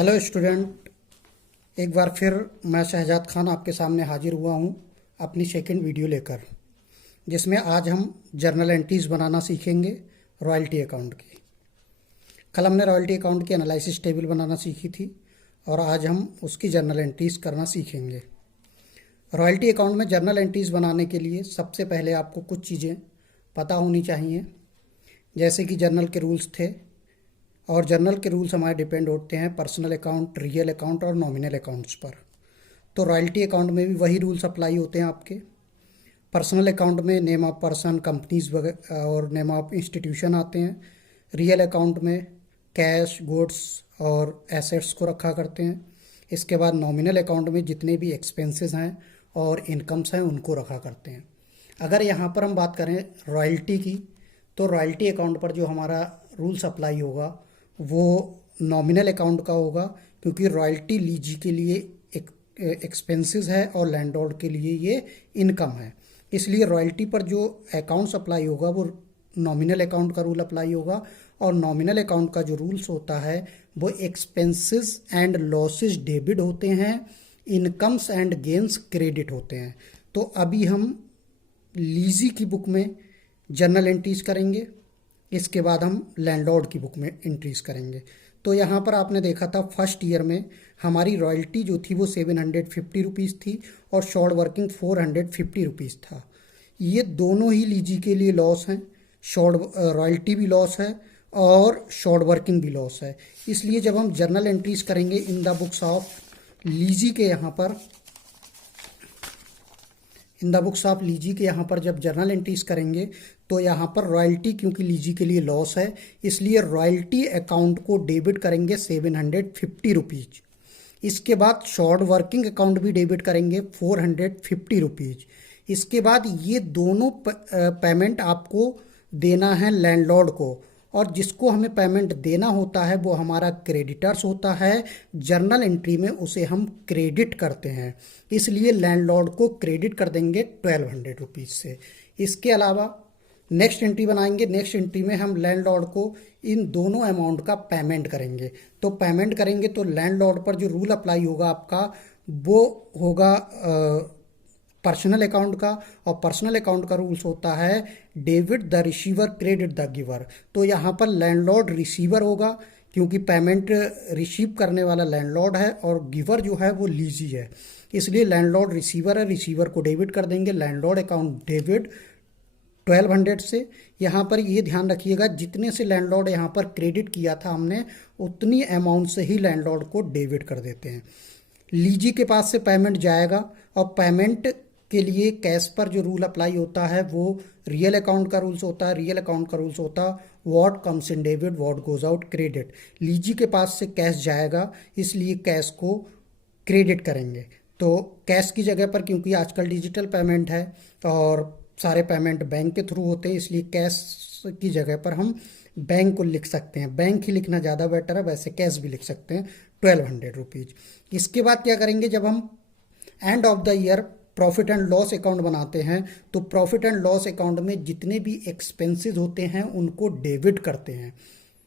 Hello student, एक बार फिर मैं शहजाद खान आपके सामने हाजिर हुआ हूँ अपनी सेकंड वीडियो लेकर, जिसमें आज हम जर्नल एंट्रीज बनाना सीखेंगे रॉयल्टी अकाउंट की। कल हमने रॉयल्टी अकाउंट की एनालिसिस टेबल बनाना सीखी थी और आज हम उसकी जर्नल एंट्रीज करना सीखेंगे। रॉयल्टी अकाउंट में जर्नल एंट्रीज बनाने के लिए सबसे पहले आपको कुछ चीज़ें पता होनी चाहिए, जैसे कि जर्नल के रूल्स थे। और जर्नल के रूल्स हमारे डिपेंड होते हैं पर्सनल अकाउंट, रियल अकाउंट और नॉमिनल अकाउंट्स पर। तो रॉयल्टी अकाउंट में भी वही रूल्स अप्लाई होते हैं आपके। पर्सनल अकाउंट में नेम ऑफ पर्सन, कंपनीज वगैरह और नेम ऑफ इंस्टीट्यूशन आते हैं। रियल अकाउंट में कैश, गुड्स और एसेट्स को रखा करते हैं। इसके बाद नॉमिनल अकाउंट में जितने भी एक्सपेंसेस हैं और इनकम्स हैं उनको रखा करते हैं। अगर यहाँ पर हम बात करें रॉयल्टी की, तो रॉयल्टी अकाउंट पर जो हमारा रूल्स अप्लाई होगा वो नॉमिनल अकाउंट का होगा, क्योंकि रॉयल्टी लीजी के लिए एक एक्सपेंसेस है और लैंडलॉर्ड के लिए ये इनकम है। इसलिए रॉयल्टी पर जो अकाउंट्स अप्लाई होगा वो नॉमिनल अकाउंट का रूल अप्लाई होगा। और नॉमिनल अकाउंट का जो रूल्स होता है वो एक्सपेंसेस एंड लॉसेस डेबिट होते हैं, इनकम्स एंड गेन्स क्रेडिट होते हैं। तो अभी हम लीजी की बुक में जर्नल एंट्रीज करेंगे, इसके बाद हम लैंडलॉर्ड की बुक में एंट्रीज करेंगे। तो यहाँ पर आपने देखा था फर्स्ट ईयर में हमारी रॉयल्टी जो थी वो 750 रुपीज़ थी और शॉर्ट वर्किंग 450 रुपीज़ था। ये दोनों ही लीजी के लिए लॉस हैं। शॉर्ट रॉयल्टी भी लॉस है और शॉर्ट वर्किंग भी लॉस है। इसलिए जब हम जर्नल एंट्रीज करेंगे इन द बुक्स ऑफ लीजी के यहाँ पर यहाँ पर जब जर्नल एंट्रीज करेंगे तो यहाँ पर रॉयल्टी, क्योंकि लीजी के लिए लॉस है, इसलिए रॉयल्टी अकाउंट को डेबिट करेंगे 750 रुपीज़। इसके बाद शॉर्ट वर्किंग अकाउंट भी डेबिट करेंगे 450 रुपीज़। इसके बाद ये दोनों पेमेंट आपको देना है लैंडलॉर्ड को, और जिसको हमें पेमेंट देना होता है वो हमारा क्रेडिटर्स होता है। जर्नल एंट्री में उसे हम क्रेडिट करते हैं, इसलिए लैंडलॉर्ड को क्रेडिट कर देंगे 1200 रुपीज़ से। इसके अलावा नेक्स्ट एंट्री बनाएंगे। नेक्स्ट एंट्री में हम लैंडलॉर्ड को इन दोनों अमाउंट का पेमेंट करेंगे। तो पेमेंट करेंगे तो लैंडलॉर्ड पर जो रूल अप्लाई होगा आपका वो होगा पर्सनल अकाउंट का, और पर्सनल अकाउंट का रूल्स होता है debit the receiver credit the giver. तो यहाँ पर लैंडलॉर्ड रिसीवर होगा, क्योंकि पेमेंट रिसीव करने वाला लैंडलॉर्ड है और गिवर जो है वो लीजी है, इसलिए लैंडलॉर्ड रिसीवर है। रिसीवर को डेबिट कर देंगे, लैंडलॉर्ड अकाउंट डेबिट 1200 से। यहाँ पर ये ध्यान रखिएगा जितने से लैंडलॉर्ड यहाँ पर क्रेडिट किया था हमने उतनी अमाउंट से ही लैंडलॉर्ड को डेबिट कर देते हैं। लीजी के पास से पेमेंट जाएगा, और पेमेंट के लिए कैश पर जो रूल अप्लाई होता है वो रियल अकाउंट का रूल्स होता है। रियल अकाउंट का रूल्स होता है what comes in debit what goes out credit. लीजी के पास से कैश जाएगा, इसलिए कैश को क्रेडिट करेंगे। तो कैश की जगह पर, क्योंकि आजकल डिजिटल पेमेंट है और सारे पेमेंट बैंक के थ्रू होते हैं, इसलिए कैश की जगह पर हम बैंक को लिख सकते हैं। बैंक ही लिखना ज़्यादा बेटर है, वैसे कैश भी लिख सकते हैं 1200 रुपीज़। इसके बाद क्या करेंगे, जब हम end of the year profit and loss account बनाते हैं तो प्रॉफिट एंड लॉस अकाउंट में जितने भी एक्सपेंसेस होते हैं उनको डेबिट करते हैं।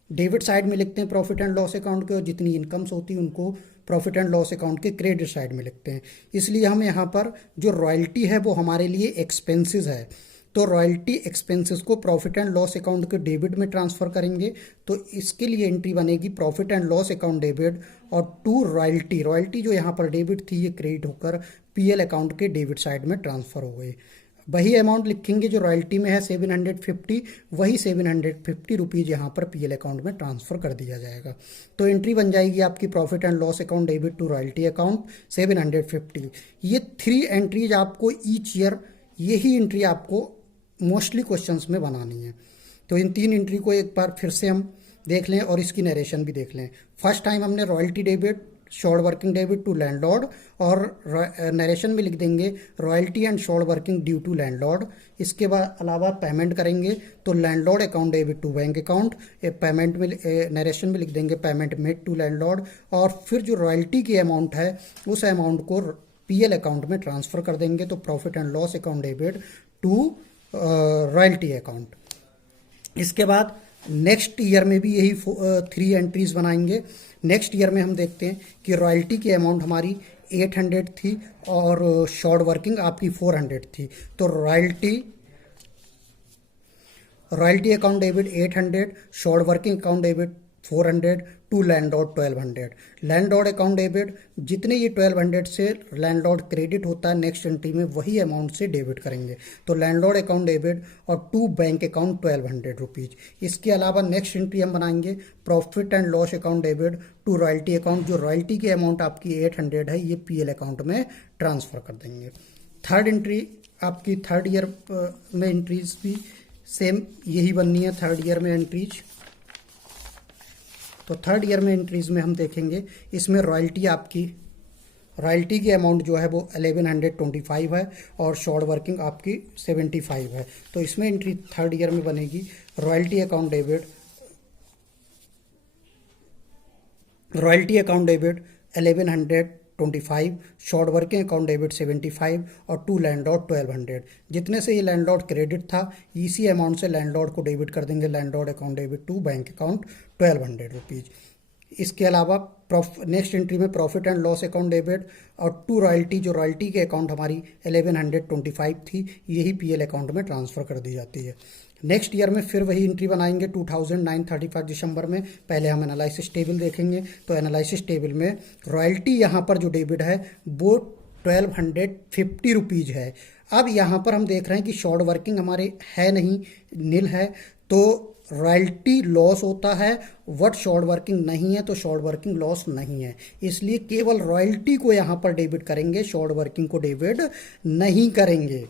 डेबिट साइड में लिखते हैं प्रॉफिट एंड लॉस अकाउंट के, और जितनी इनकम्स होती हैं उनको प्रॉफिट एंड लॉस अकाउंट के क्रेडिट साइड में लिखते हैं। इसलिए हम यहाँ पर जो रॉयल्टी है वो हमारे लिए एक्सपेंसेस है, तो रॉयल्टी एक्सपेंसेस को प्रॉफिट एंड लॉस अकाउंट के डेबिट में ट्रांसफ़र करेंगे। तो इसके लिए एंट्री बनेगी profit and loss account debit और टू रॉयल्टी। रॉयल्टी जो यहाँ पर डेबिट थी ये क्रेडिट होकर पीएल अकाउंट के डेबिट साइड में ट्रांसफ़र हो गई। वही अमाउंट लिखेंगे जो रॉयल्टी में है 750, वही 750 रुपीज़ यहाँ पर पीएल अकाउंट में ट्रांसफ़र कर दिया जाएगा। तो एंट्री बन जाएगी आपकी profit and loss account debit to royalty account 750। ये 3 एंट्रीज आपको ईच ईयर, यही एंट्री आपको मोस्टली क्वेश्चंस में बनानी है। तो इन 3 एंट्री को एक बार फिर से हम देख लें और इसकी नरेशन भी देख लें। फर्स्ट टाइम हमने royalty debit, short working debit to landlord, और नरेशन में लिख देंगे royalty and short working due to landlord. इसके बाद अलावा पेमेंट करेंगे तो landlord account debit to bank account. Payment में नरेशन में लिख देंगे पेमेंट मेड टू लैंडलॉर्ड, और फिर जो रॉयल्टी की अमाउंट है उस अमाउंट को पीएल अकाउंट में ट्रांसफ़र कर देंगे। तो profit and loss account debit to royalty account. इसके बाद नेक्स्ट ईयर में भी यही 3 एंट्रीज बनाएंगे। नेक्स्ट ईयर में हम देखते हैं कि रॉयल्टी की अमाउंट हमारी 800 थी और शॉर्ट वर्किंग आपकी 400 थी। तो royalty account debit 800, short working account debit 400 to landlord 1200। Landlord account debit जितने ये 1200 से लैंडलॉर्ड क्रेडिट होता है नेक्स्ट एंट्री में वही अमाउंट से डेबिट करेंगे। तो लैंडलॉर्ड अकाउंट डेबिट और टू बैंक अकाउंट 1200 रुपीज। इसके अलावा नेक्स्ट एंट्री हम बनाएंगे profit and loss account debit to royalty account. जो रॉयल्टी की अमाउंट आपकी 800 है ये पीएल अकाउंट में ट्रांसफर कर देंगे। थर्ड एंट्री आपकी थर्ड ईयर में एंट्रीज भी सेम यही बननी है। थर्ड ईयर में एंट्रीज, तो थर्ड ईयर में एंट्रीज में हम देखेंगे इसमें रॉयल्टी की अमाउंट जो है वो 1125 है और शॉर्ट वर्किंग आपकी 75 है। तो इसमें एंट्री थर्ड ईयर में बनेगी royalty account debit 1125, short working account debit 75 और टू लैंडलॉर्ड 1200। जितने से ये लैंडलॉर्ड क्रेडिट था इसी अमाउंट से लैंडलॉर्ड को डेबिट कर देंगे। Landlord account debit to bank account 1200 rupees. इसके अलावा नेक्स्ट एंट्री में profit and loss account debit और टू रॉयल्टी, जो रॉयल्टी के अकाउंट हमारी 1125 थी यही पीएल अकाउंट में ट्रांसफ़र कर दी जाती है। नेक्स्ट ईयर में फिर वही एंट्री बनाएंगे 2009 31 दिसंबर में। पहले हम एनालिसिस टेबल देखेंगे। तो एनालिसिस टेबल में रॉयल्टी यहाँ पर जो डेबिट है वो 1250 रुपीज़ है। अब यहाँ पर हम देख रहे हैं कि शॉर्ट वर्किंग हमारे है नहीं, नील है, तो रॉयल्टी लॉस होता है। वट शॉर्ट वर्किंग नहीं है तो शॉर्ट वर्किंग लॉस नहीं है, इसलिए केवल रॉयल्टी को यहाँ पर डेबिट करेंगे, शॉर्ट वर्किंग को डेबिट नहीं करेंगे।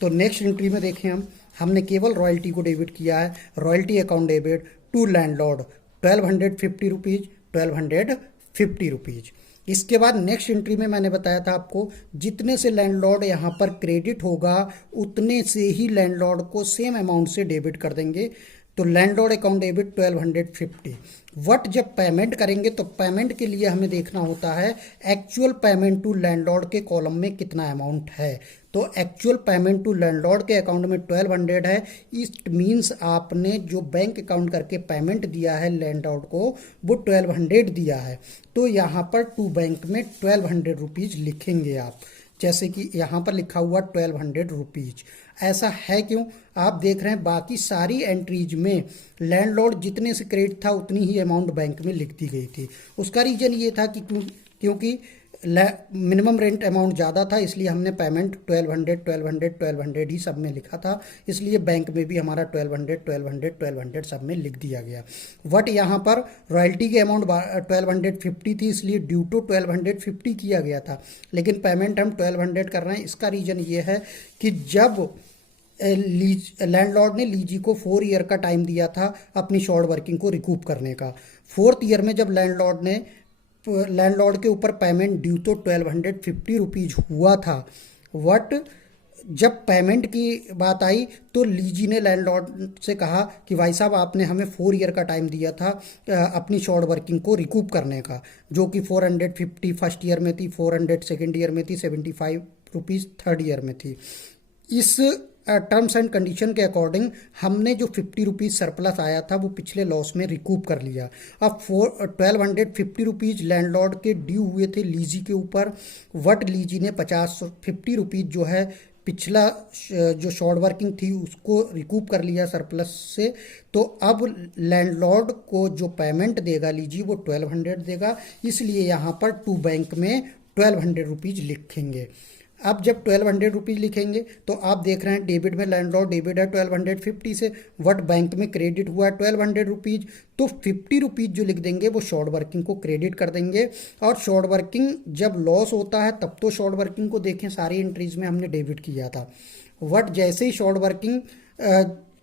तो नेक्स्ट एंट्री में देखें हमने केवल रॉयल्टी को डेबिट किया है। Royalty account debit to landlord 1250 rupees, 1250 rupees. इसके बाद नेक्स्ट एंट्री में मैंने बताया था आपको जितने से लैंडलॉर्ड यहाँ पर क्रेडिट होगा उतने से ही लैंडलॉर्ड को सेम अमाउंट से डेबिट कर देंगे। तो लैंडलॉर्ड अकाउंट डेबिट 1250। वट जब पेमेंट करेंगे तो पेमेंट के लिए हमें देखना होता है एक्चुअल पेमेंट टू लैंडलॉर्ड के कॉलम में कितना अमाउंट है। तो एक्चुअल पेमेंट टू लैंडलॉर्ड के अकाउंट में 1200 है। इट मीन्स आपने जो बैंक अकाउंट करके पेमेंट दिया है लैंडलॉर्ड को वो 1200 दिया है। तो यहाँ पर टू बैंक में 1200 रुपीज़ लिखेंगे आप, जैसे कि यहाँ पर लिखा हुआ 1200 रुपीज़। ऐसा है क्यों? आप देख रहे हैं बाकी सारी एंट्रीज में लैंडलॉर्ड जितने से क्रेडिट था उतनी ही अमाउंट बैंक में लिख दी गई थी। उसका रीज़न ये था कि क्योंकि मिनिमम रेंट अमाउंट ज़्यादा था इसलिए हमने पेमेंट 1200 ही सब में लिखा था, इसलिए बैंक में भी हमारा 1200 सब में लिख दिया गया। वट यहाँ पर रॉयल्टी की अमाउंट 1250 थी इसलिए ड्यू टू 1250 किया गया था, लेकिन पेमेंट हम 1200 कर रहे हैं। इसका रीज़न ये है कि जब लैंडलॉर्ड ने लीजी को 4 ईयर का टाइम दिया था अपनी शॉर्ट वर्किंग को रिकूप करने का। 4th ईयर में जब लैंडलॉर्ड के ऊपर पेमेंट ड्यू तो 1250 रुपीज़ हुआ था। वट जब पेमेंट की बात आई तो लीजी ने लैंडलॉर्ड से कहा कि भाई साहब आपने हमें 4 ईयर का टाइम दिया था अपनी शॉर्ट वर्किंग को रिकूप करने का, जो कि 450 फर्स्ट ईयर में थी, 400 सेकेंड ईयर में थी, 75 रुपीज़ थर्ड ईयर में थी। इस टर्म्स एंड कंडीशन के अकॉर्डिंग हमने जो 50 रुपीज़ सरप्लस आया था वो पिछले लॉस में रिकूप कर लिया। अब 1250 रुपीज़ लैंडलॉर्ड के ड्यू हुए थे लीजी के ऊपर। वट लीजी ने 50 रुपीज़ जो है पिछला जो शॉर्ट वर्किंग थी उसको रिकूप कर लिया सरप्लस से। तो अब लैंडलॉर्ड को जो पेमेंट देगा लीजी वो 1200 देगा, इसलिए यहाँ पर टू बैंक में 1200 रुपीज़ लिखेंगे। अब जब 1200 रुपीज़ लिखेंगे तो आप देख रहे हैं डेबिट में लैंडलॉर्ड डेबिट है 1250 से, वट बैंक में क्रेडिट हुआ है 1200 रुपीज़। तो 50 रुपीज़ जो लिख देंगे वो शॉर्ट वर्किंग को क्रेडिट कर देंगे। और शॉर्ट वर्किंग जब लॉस होता है तब तो शॉर्ट वर्किंग को देखें सारी एंट्रीज में हमने डेबिट किया था। वट जैसे ही शॉर्ट वर्किंग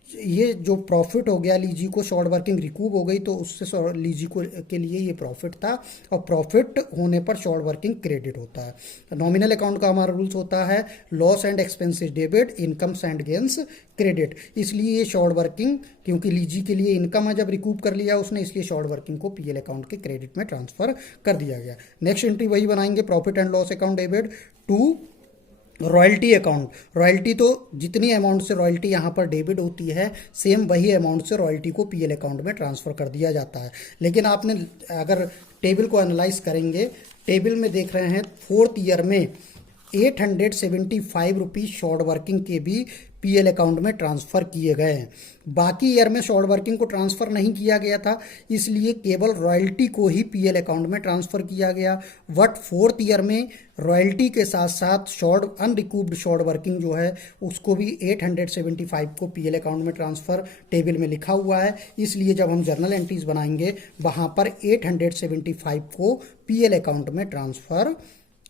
ये जो प्रॉफिट हो गया लीजी को, शॉर्ट वर्किंग रिकूप हो गई तो उससे लीजी को के लिए ये प्रॉफिट था, और प्रॉफिट होने पर शॉर्ट वर्किंग क्रेडिट होता है। नॉमिनल अकाउंट का हमारा रूल्स होता है loss and expenses debit, incomes and gains credit. इसलिए ये शॉर्ट वर्किंग क्योंकि लीजी के लिए इनकम है जब रिकूप कर लिया उसने, इसलिए शॉर्ट वर्किंग को पीएल अकाउंट के क्रेडिट में ट्रांसफर कर दिया गया। नेक्स्ट एंट्री वही बनाएंगे profit and loss account debit to royalty account, royalty तो जितनी अमाउंट से रॉयल्टी यहाँ पर डेबिट होती है सेम वही अमाउंट से रॉयल्टी को पीएल अकाउंट में ट्रांसफ़र कर दिया जाता है। लेकिन आपने अगर टेबल को एनालाइज करेंगे, टेबल में देख रहे हैं फोर्थ ईयर में 875 रुपीज़ शॉर्ट वर्किंग के भी पीएल अकाउंट में ट्रांसफ़र किए गए हैं। बाकी ईयर में शॉर्ट वर्किंग को ट्रांसफ़र नहीं किया गया था, इसलिए केवल रॉयल्टी को ही पीएल अकाउंट में ट्रांसफ़र किया गया। बट फोर्थ ईयर में रॉयल्टी के साथ साथ शॉर्ट अनरिकूव्ड शॉर्ट वर्किंग जो है उसको भी 875 को पीएल अकाउंट में ट्रांसफ़र टेबल में लिखा हुआ है। इसलिए जब हम जर्नल एंट्रीज बनाएंगे वहाँ पर 875 को पीएल अकाउंट में ट्रांसफ़र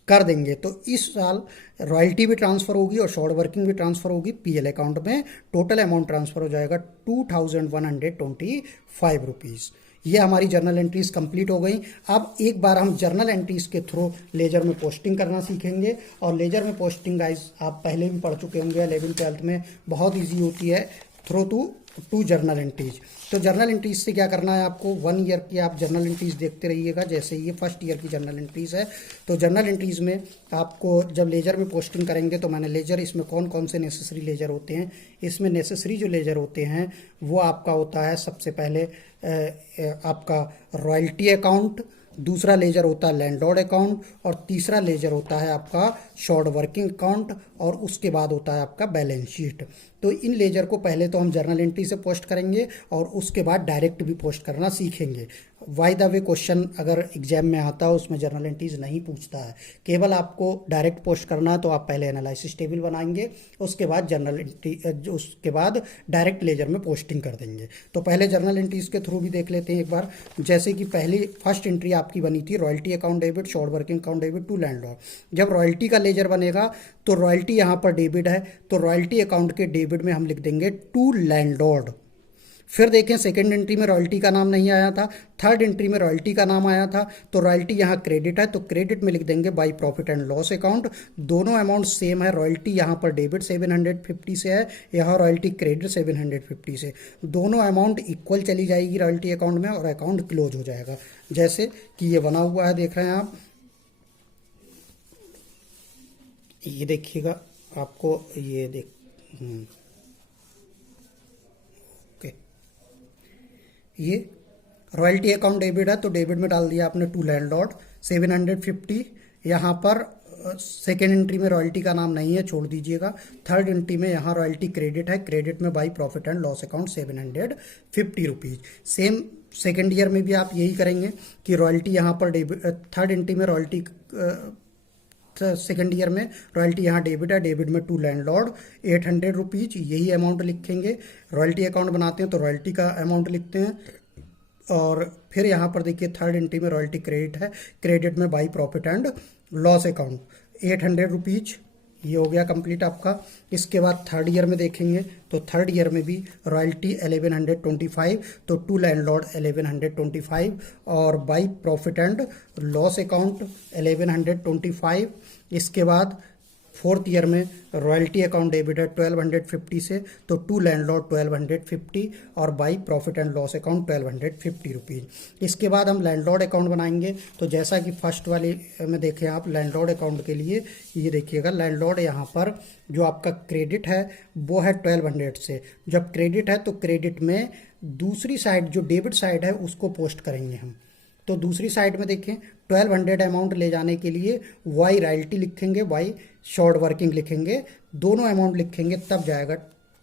कर देंगे। तो इस साल रॉयल्टी भी ट्रांसफ़र होगी और शॉर्ट वर्किंग भी ट्रांसफ़र होगी पीएल अकाउंट में। टोटल अमाउंट ट्रांसफ़र हो जाएगा 2125 रुपीज़। ये हमारी जर्नल एंट्रीज कंप्लीट हो गई। अब एक बार हम जर्नल एंट्रीज के थ्रू लेजर में पोस्टिंग करना सीखेंगे। और लेजर में पोस्टिंग गाइस आप पहले भी पढ़ चुके होंगे, 11th-12th में बहुत ईजी होती है थ्रू टू जर्नल एंट्रीज। तो जर्नल एंट्रीज से क्या करना है आपको, 1 ईयर की आप जर्नल एंट्रीज देखते रहिएगा। जैसे ये फर्स्ट ईयर की जर्नल एंट्रीज है, तो जर्नल एंट्रीज में आपको जब लेजर में पोस्टिंग करेंगे तो मैंने लेजर, इसमें कौन कौन से नेसेसरी लेजर होते हैं, इसमें नेसेसरी जो लेजर होते हैं वो आपका होता है सबसे पहले आपका रॉयल्टी अकाउंट, दूसरा लेजर होता है लैंडलॉर्ड अकाउंट और तीसरा लेजर होता है आपका शॉर्ट वर्किंग अकाउंट और उसके बाद होता है आपका बैलेंस शीट। तो इन लेजर को पहले तो हम जर्नल एंट्री से पोस्ट करेंगे और उसके बाद डायरेक्ट भी पोस्ट करना सीखेंगे। बाय द वे क्वेश्चन अगर एग्जाम में आता है उसमें जर्नल एंट्रीज नहीं पूछता है, केवल आपको डायरेक्ट पोस्ट करना है। तो आप पहले एनालिसिस टेबल बनाएंगे, उसके बाद जर्नल एंट्री, उसके बाद डायरेक्ट लेजर में पोस्टिंग कर देंगे। तो पहले जर्नल एंट्रीज के थ्रू भी देख लेते हैं एक बार। जैसे कि पहली फर्स्ट एंट्री आपकी बनी थी royalty account debit, short working account debit to landlord. जब रॉयल्टी का लेजर बनेगा तो रॉयल्टी यहाँ पर डेबिट है, तो रॉयल्टी अकाउंट के डेबिट में हम लिख देंगे टू लैंडलॉर्ड। फिर देखें सेकंड एंट्री में रॉयल्टी का नाम नहीं आया था, थर्ड एंट्री में रॉयल्टी का नाम आया था, तो रॉयल्टी यहाँ क्रेडिट है तो क्रेडिट में लिख देंगे by profit and loss account. दोनों अमाउंट सेम है, रॉयल्टी यहाँ पर डेबिट 750 से है, यहाँ रॉयल्टी क्रेडिट 750 से। दोनों अमाउंट इक्वल चली जाएगी रॉयल्टी अकाउंट में और अकाउंट क्लोज हो जाएगा। जैसे कि ये बना हुआ है, देख रहे हैं आप, ये देखिएगा आपको ये देख ये रॉयल्टी अकाउंट डेबिट है तो डेबिट में डाल दिया आपने टू लैंडलॉर्ड 750। यहाँ पर सेकेंड एंट्री में रॉयल्टी का नाम नहीं है, छोड़ दीजिएगा। थर्ड एंट्री में यहाँ रॉयल्टी क्रेडिट है, क्रेडिट में by profit and loss account 750 rupees. Same second year में भी आप यही करेंगे कि रॉयल्टी यहाँ पर डेबिट, थर्ड एंट्री में रॉयल्टी, सेकेंड ईयर में रॉयल्टी यहाँ डेबिट है, डेबिट में टू लैंडलॉर्ड 800 रुपीज़, यही अमाउंट लिखेंगे। रॉयल्टी अकाउंट बनाते हैं तो रॉयल्टी का अमाउंट लिखते हैं। और फिर यहाँ पर देखिए थर्ड एंट्री में रॉयल्टी क्रेडिट है, क्रेडिट में by profit and loss account 800 rupees, ये हो गया कंप्लीट आपका। इसके बाद थर्ड ईयर में देखेंगे तो थर्ड ईयर में भी रॉयल्टी 1125 तो टू लैंडलॉर्ड 1125 और by profit and loss account 1125। इसके बाद फोर्थ ईयर में रॉयल्टी अकाउंट डेबिट है 1250 से तो टू लैंडलॉर्ड 1250 और by profit and loss account 1250 rupees. इसके बाद हम लैंडलॉर्ड अकाउंट बनाएंगे। तो जैसा कि फर्स्ट वाले में देखें आप, लैंडलॉर्ड अकाउंट के लिए ये देखिएगा, लैंडलॉर्ड यहाँ पर जो आपका क्रेडिट है वो है 1200 से। जब क्रेडिट है तो क्रेडिट में दूसरी साइड जो डेबिट साइड है उसको पोस्ट करेंगे हम। तो दूसरी साइड में देखें 1200 अमाउंट ले जाने के लिए वाई रॉयल्टी लिखेंगे, वाई शॉर्ट वर्किंग लिखेंगे, दोनों अमाउंट लिखेंगे तब जाएगा,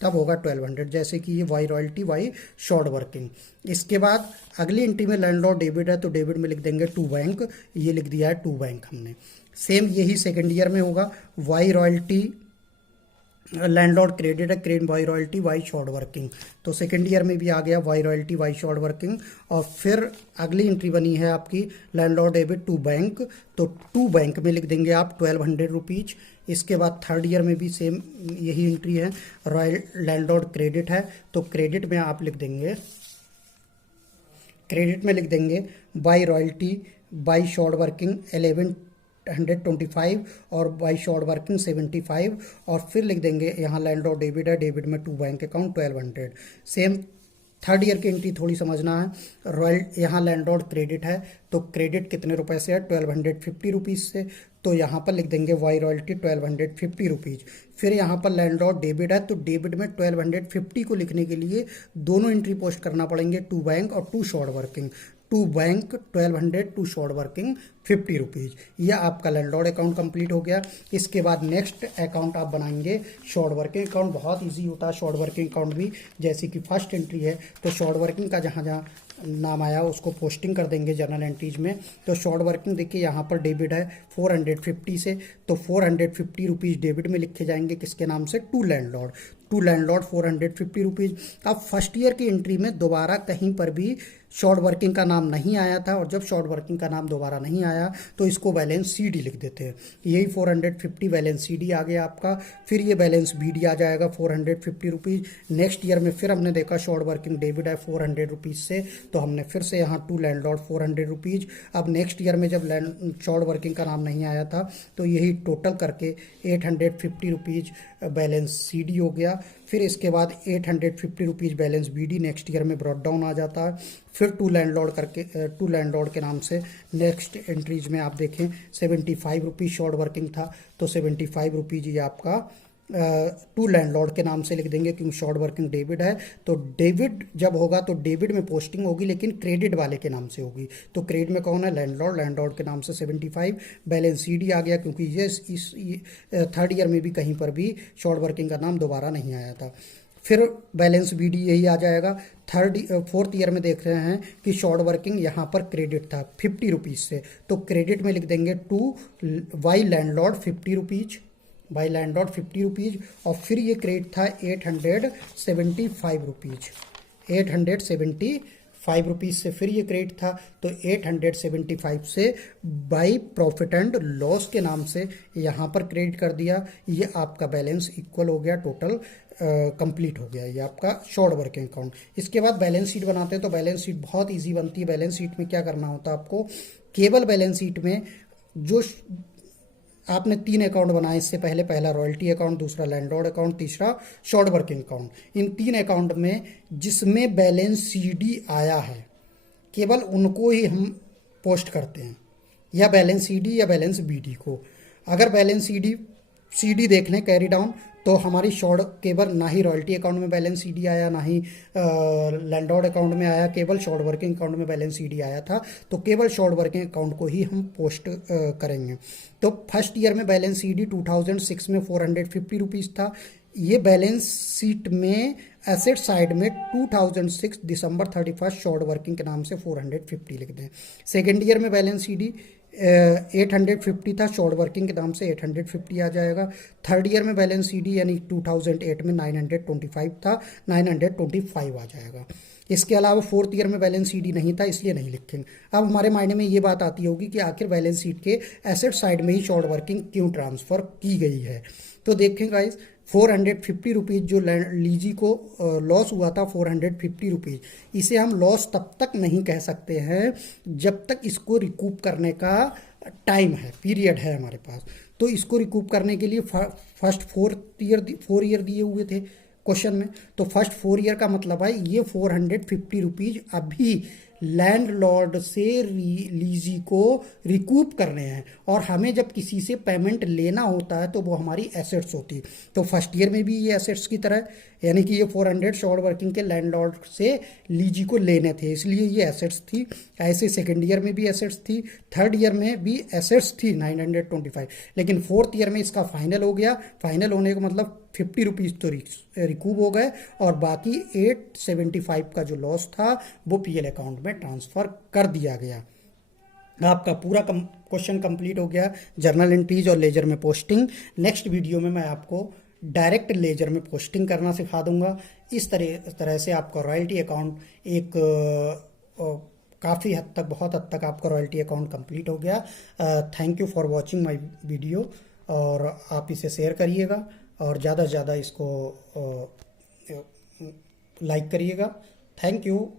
तब होगा 1200। जैसे कि ये by royalty by short working. इसके बाद अगली एंट्री में लैंडलॉर्ड डेबिट है तो डेबिट में लिख देंगे टू बैंक, ये लिख दिया है टू बैंक हमने। सेम यही सेकेंड ईयर में होगा, वाई रॉयल्टी लैंडलॉर्ड क्रेडिट है, credit by royalty by short working. तो सेकेंड ईयर में भी आ गया by royalty by short working. और फिर अगली एंट्री बनी है आपकी लैंडलॉर्ड डेबिट टू बैंक, तो टू बैंक में लिख देंगे आप 1200 रुपीज़। इसके बाद थर्ड ईयर में भी सेम यही एंट्री है, रॉयल लैंडलॉर्ड क्रेडिट है तो क्रेडिट में आप लिख देंगे, क्रेडिट में लिख देंगे by royalty by short working 1125 और बाई शॉर्ट वर्किंग 75 और फिर लिख देंगे यहाँ लैंडलॉर्ड डेबिट है, डेबिट में to bank account 1200। Same third year की एंट्री थोड़ी समझना है। रॉयल यहाँ लैंडलॉर्ड क्रेडिट है, तो क्रेडिट कितने रुपए से है, 1250 रुपीज़ से। तो यहाँ पर लिख देंगे वाई रॉयल्टी 1250 रुपीज़। फिर यहाँ पर लैंडलॉर्ड डेबिट है, तो डेबिट में 1250 को लिखने के लिए दोनों एंट्री पोस्ट करना पड़ेंगे, टू बैंक और to short working. To bank 1200, to short working 50 rupees. यह आपका लैंडलॉर्ड अकाउंट कंप्लीट हो गया। इसके बाद नेक्स्ट अकाउंट आप बनाएंगे शॉर्ट वर्किंग अकाउंट। बहुत इजी होता है शॉर्ट वर्किंग अकाउंट भी। जैसे कि फर्स्ट एंट्री है, तो शॉर्ट वर्किंग का जहाँ जहाँ नाम आया उसको पोस्टिंग कर देंगे जर्नल एंट्रीज में। तो शॉर्ट वर्किंग देखिए यहाँ पर डेबिट है 450 से, तो 450 रुपीज़ डेबिट में लिखे जाएंगे किसके नाम से, to landlord. To landlord 450 rupees. अब फर्स्ट ईयर की एंट्री में दोबारा कहीं पर भी शॉर्ट वर्किंग का नाम नहीं आया था, और जब शॉर्ट वर्किंग का नाम दोबारा नहीं आया तो इसको बैलेंस सी डी लिख देते हैं। यही 450 बैलेंस सी डी आ गया आपका। फिर ये बैलेंस बी डी आ जाएगा 450 रुपीज़। नेक्स्ट ईयर में फिर हमने देखा शॉर्ट वर्किंग डेबिट है 400 रुपीज़ से, तो हमने फिर से यहाँ टू लैंडलॉर्ड 400 रुपीज़। अब नेक्स्ट ईयर में जब शॉर्ट वर्किंग का नाम नहीं आया था तो यही टोटल करके 850 रुपीज़ बैलेंस सी डी हो गया। फिर इसके बाद 850 rupees balance B D next year में ब्रॉट डाउन आ जाता है। फिर टू लैंडलॉर्ड करके टू लैंडलॉर्ड के नाम से नेक्स्ट एंट्रीज में आप देखें 75 रुपीज़ शॉर्ट वर्किंग था, तो 75 रुपीज़ ये आपका टू लैंडलॉर्ड के नाम से लिख देंगे, क्योंकि शॉर्ट वर्किंग डेबिट है। तो डेबिट जब होगा तो डेबिट में पोस्टिंग होगी, लेकिन क्रेडिट वाले के नाम से होगी। तो क्रेडिट में कौन है, लैंडलॉर्ड। लैंडलॉर्ड के नाम से 75 बैलेंस सी डी आ गया, क्योंकि ये इस थर्ड ईयर में भी कहीं पर भी शॉर्ट वर्किंग का नाम दोबारा नहीं आया था। फिर बैलेंस बी डी यही आ जाएगा। फोर्थ ईयर में देख रहे हैं कि शॉर्ट वर्किंग यहाँ पर क्रेडिट था 50 रुपीज़ से, तो क्रेडिट में लिख देंगे to by landlord 50 rupees, by landlord 50 rupees. और फिर ये क्रेडिट था 875 रुपीज़, 875 रुपीज़ से फिर ये क्रेडिट था, तो 875 से बाई प्रॉफिट एंड लॉस के नाम से यहाँ पर क्रेडिट कर दिया। ये आपका बैलेंस इक्वल हो गया, टोटल कंप्लीट हो गया ये आपका शॉर्ट वर्किंग अकाउंट। इसके बाद बैलेंस शीट बनाते हैं, तो बैलेंस शीट बहुत इजी बनती है। बैलेंस शीट में क्या करना होता है आपको, केवल बैलेंस शीट में जो आपने 3 अकाउंट बनाए इससे पहले, पहला रॉयल्टी अकाउंट, दूसरा लैंडलॉर्ड अकाउंट, तीसरा शॉर्ट वर्किंग अकाउंट। इन 3 अकाउंट में जिसमें बैलेंस सी डी आया है केवल उनको ही हम पोस्ट करते हैं, या बैलेंस सी डी या बैलेंस बी डी को। अगर बैलेंस सी डी देख लें कैरी डाउन, तो हमारी शॉर्ट केवल ना ही रॉयल्टी अकाउंट में बैलेंस सी डी आया, ना ही लैंडलॉर्ड अकाउंट में आया, केवल शॉर्ट वर्किंग अकाउंट में बैलेंस सी डी आया था। तो केवल शॉर्ट वर्किंग अकाउंट को ही हम पोस्ट करेंगे। तो फर्स्ट ईयर में बैलेंस सी डी 2006 में 450 रुपीज़ था। ये बैलेंस शीट में एसेट साइड में 2006 दिसंबर 31 शॉर्ट वर्किंग के नाम से 450 लिख दें। सेकेंड ईयर में बैलेंस सी डी 850 था, शॉर्ट वर्किंग के नाम से 850 आ जाएगा। थर्ड ईयर में बैलेंस सी डी यानी 2008 में 925 था, 925 आ जाएगा। इसके अलावा फोर्थ ईयर में बैलेंस सी डी नहीं था, इसलिए नहीं लिखेंगे। अब हमारे माइंड में ये बात आती होगी कि आखिर बैलेंस शीट के एसेट साइड में ही शॉर्ट वर्किंग क्यों ट्रांसफर की गई है। तो देखें गाइस, 450 रुपीज़ जो लीजी को लॉस हुआ था 450 रुपीज़, इसे हम लॉस तब तक नहीं कह सकते हैं जब तक इसको रिकूप करने का टाइम है, पीरियड है हमारे पास। तो इसको रिकूप करने के लिए फर्स्ट 4 ईयर दिए हुए थे क्वेश्चन में, तो फर्स्ट 4 ईयर का मतलब है ये 450 रुपीज़ अभी लैंडलॉर्ड से लीजी को रिकूप करने हैं। और हमें जब किसी से पेमेंट लेना होता है तो वो हमारी एसेट्स होती है। तो फर्स्ट ईयर में भी ये एसेट्स की तरह, यानी कि ये 400 शॉर्ट वर्किंग के लैंडलॉर्ड से लीजी को लेने थे, इसलिए ये एसेट्स थी। ऐसे सेकेंड ईयर में भी एसेट्स थी, थर्ड ईयर में भी एसेट्स थी 925, लेकिन फोर्थ ईयर में इसका फाइनल हो गया। फाइनल होने का मतलब 50 रुपीज़ तो रिकूप हो गए, और बाकी 875 का जो लॉस था वो पीएल अकाउंट में ट्रांसफ़र कर दिया गया। आपका पूरा क्वेश्चन कंप्लीट हो गया, जर्नल एंट्रीज और लेजर में पोस्टिंग। नेक्स्ट वीडियो में मैं आपको डायरेक्ट लेजर में पोस्टिंग करना सिखा दूंगा। इस तरह से आपका रॉयल्टी अकाउंट एक काफ़ी हद तक, बहुत हद तक आपका रॉयल्टी अकाउंट कंप्लीट हो गया। Thank you for watching my video, और आप इसे शेयर करिएगा और ज़्यादा से ज़्यादा इसको लाइक करिएगा। Thank you.